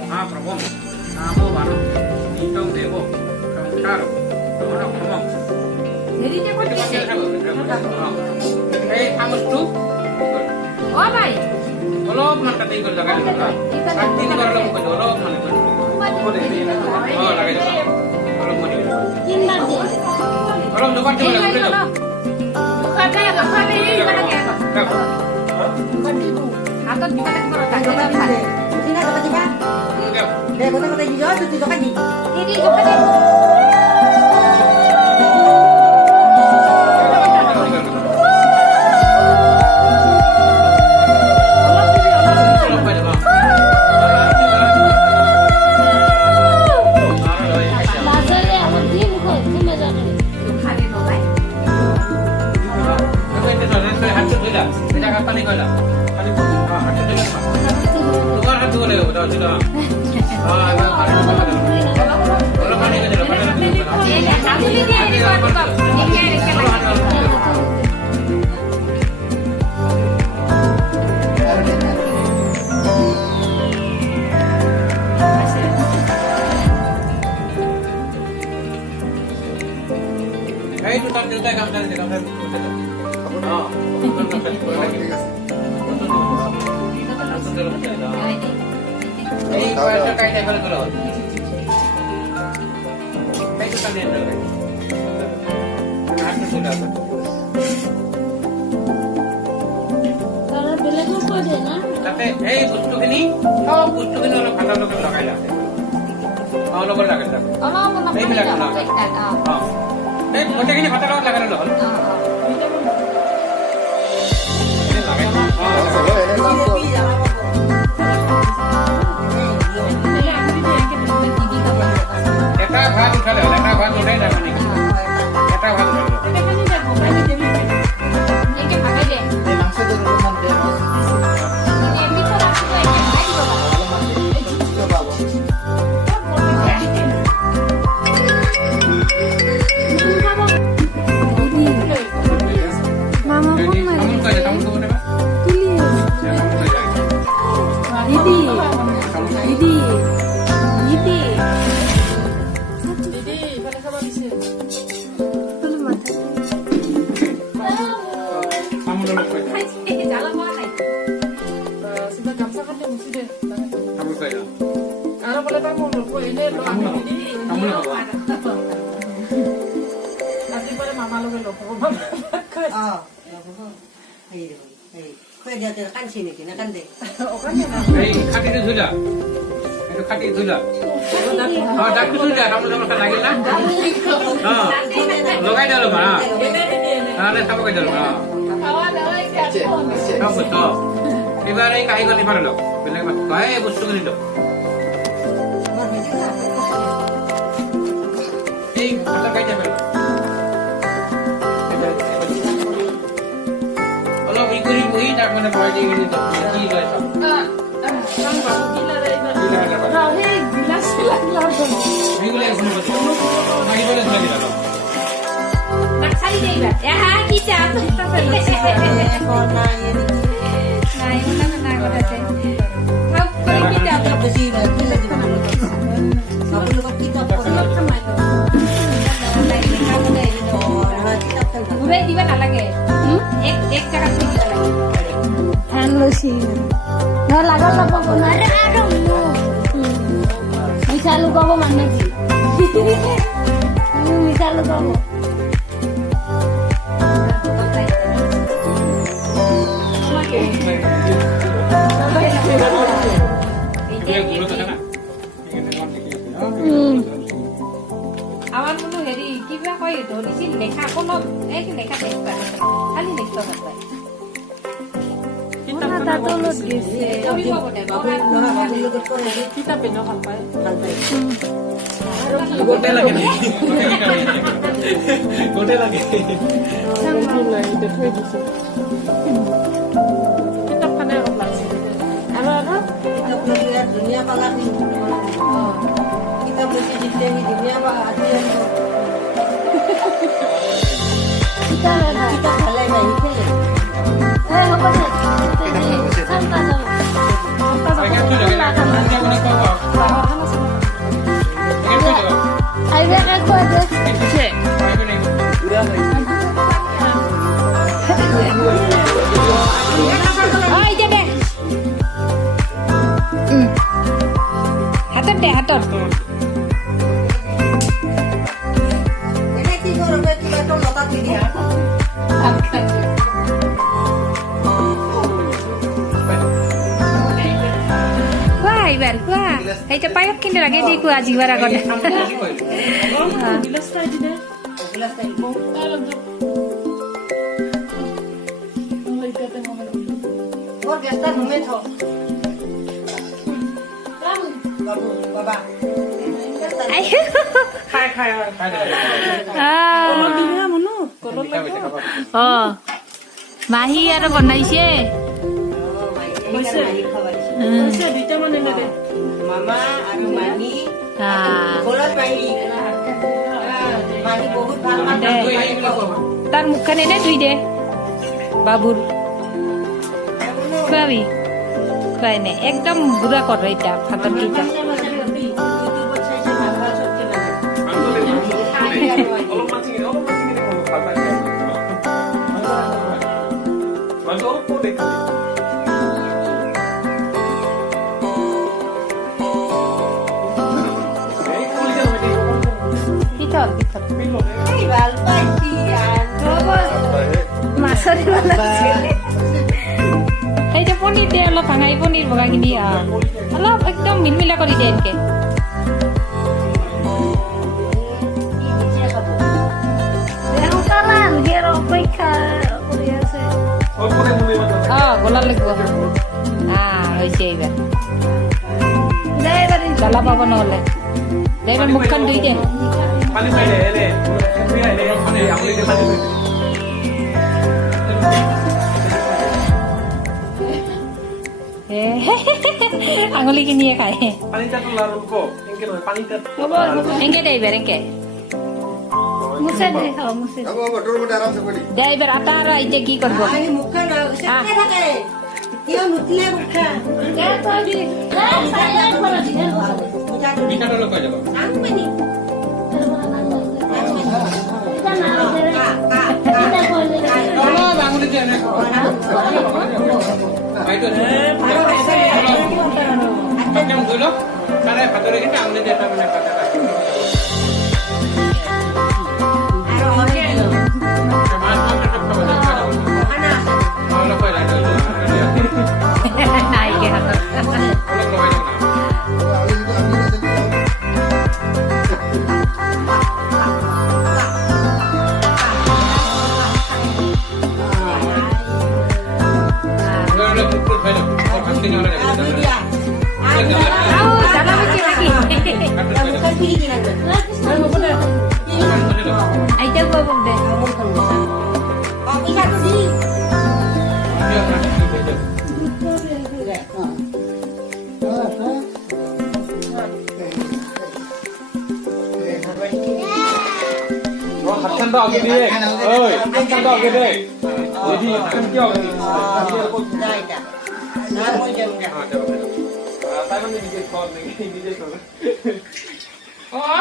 মহাপ্রভম নামো বানো নিতং দেব সংসার তোমরা ক্ষমং এই থামস্তু ও ভাই অলপ মান কাটি করে লাগাই কাটি করে অলপ মানে লাগাই অলপ মানে অলপ দোকান থেকে লাগাই হাতত দিবা এই বস্তুখিনি সব বস্তুখিনি অলপ ঠাণ্ডা লগত লগাই লাগে অলপ লগাই লাগে এইবিলাক এই গোটেইখিনি ভাতৰ লগত লগাই ল'লে হ'ল এটা ভাত উঠালে হ'ল এটা ভাত উঠাই যাব নেকি এটা ভাত উঠালে খাটিটো ধুলা এইটো খাটি ধুলা দাগটো ধুলা তামোল লাগিল না লগাই দিলো মা তাহলে চাব কৈ দিলো এবার এই কাহিগল ইফালে লওক বেলেগ এই বস্তুখিনি লওক এই ভাতৰ কাই যাবে অলপ ই কৰি বহি তাক মানে ভয় দি গলি কি লয় দিবা নালাগে এক জায়গা লাগল পাব মিঠা লুকাব মানে মিঠা লুকাব আমার কোনো হেৰি কিবা কয় ধৰিছিল লেখা কোনো এই লেখা দেখবা খালি লিখতে পারবে তলত গেছে কিতাপে ন ভাল পায় গোটে লাগে গোটে লাগে কিতাপখনে অলপ লাগছে আৰু ধুনীয়া পালা কিতাপ বেছি দিছে ধুনীয়া কিতাপ ভালে নাই এতিয়া দে হাতত দে হাতত এনে কি করবে কিবা তো লতা দি দিয়া খোৱা এইবাৰ খোৱা সেইটো পায়স কিন্তু লাগে দি খোৱা জিবাৰ আগতে और गैस घूमे थो बाबू बाबा খাই খাই খাই অ মাহী আৰু বনাইছে मामा और मानी गोलत माही माही बहुत ভাল দে তাৰ মুখখন এনে ধুই দে বাবুৰ খোৱাবি খুৱাই নে একদম বুঢ়া কৰ এতিয়া ভাতৰ কেইটা পিঠল পিঠল ভাল পাইছি মাছৰ এই যে পনীৰ দে অলপ ভাঙাই পনীৰ ভগাখিনি অলপ একদম মিলমিলা কৰি দে এনেকে অপেক্ষা কৰি আছে গোলা লাগিব হৈছে এইবাৰ জ্বলা পাব নহ'লে দে এইবাৰ মুখখন ধুই দে পানী পাই দে এনে মানে আমলি দে পানী আঙুলি কিনিয়ে খায় পানীটা তো লাৰু কো এনকে নহয় পানীটা এনকে দে এইবাৰ এনকে মুছে দে মুছে দে এইবাৰ আটা আৰু এতিয়া কি কৰিব आई मुख ना से থাকে কিয় নুতলে মুখ মিঠাটো লৈ কৈ যাব আমনি অলপ আঙুলি দে এনে বাইটো একদম ধুলো তাৰে ভাতৰে কিন্তু আঙুলি দে তাৰ মানে পাতা আৰু হলে নাইকে হাতত জ্বালা বেছি নাকি আইতা খুৱাব দে হাতখন তো আগে দিয়ে ওই হাতখন তো আগে দে যদি হাতখন কি আগে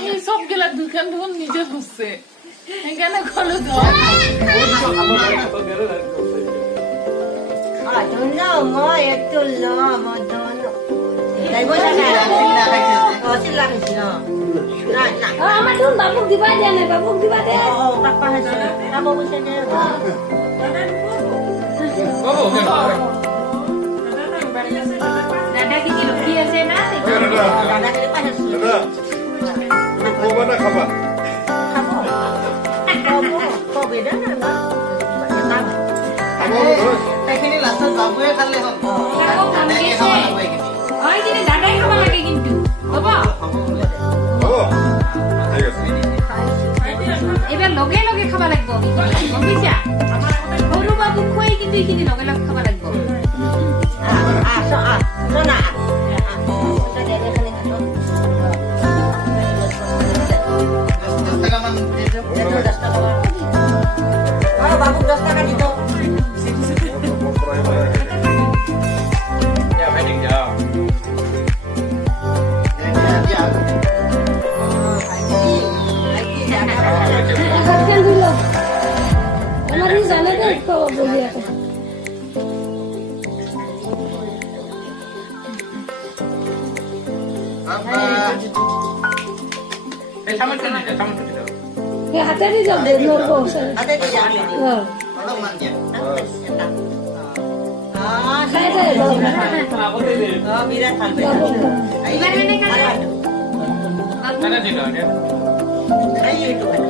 সেই সব গেলা দোকান ধুন নিজে হচ্ছে সেইকাৰণে কলো মই একটু ল মই যাইব আমাৰ দেখোন বাবুক দিবা দিয়া নাই বাবুক দিবা দে দাদা কি ৰখি আছে না সেইখিনি লাষ্টত বাবুৱে খালে হয় কিন্তু দাদাই খাব লাগে কিন্তু হ'ব এইবাৰ লগে লগে খাব লাগিব গম পাইছা সৰু বাবুক খুৱাই কিন্তু এইখিনি লগে লগে খাব লাগিব বাবুক 10 টাকা দিব Ya, baik ya. হাতখন ধুই ল আমাৰ ই জানে দে বহি আছে এই সামর্থ্য নিতে সামর্থ্য দিতে हे हाताने जाऊ दे नरको Ada di jalan. हो काय काय बाबू Mira sampai. এবার এনে কাটে দাদা দিল Ayo itu kan.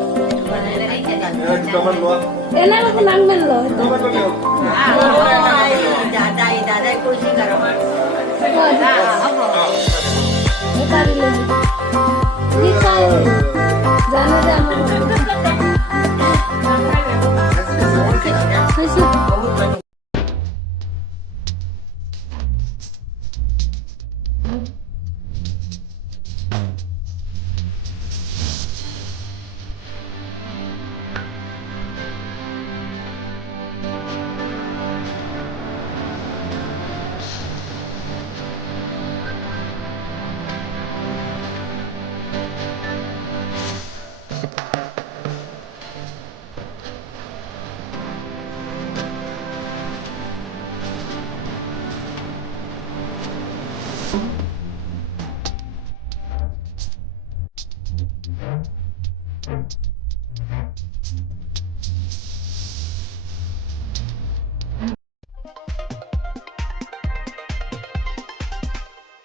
एना को नाम में लो Dadai, dadai kursi karo. हे पारी ले ये काय जाने दे आम्हाला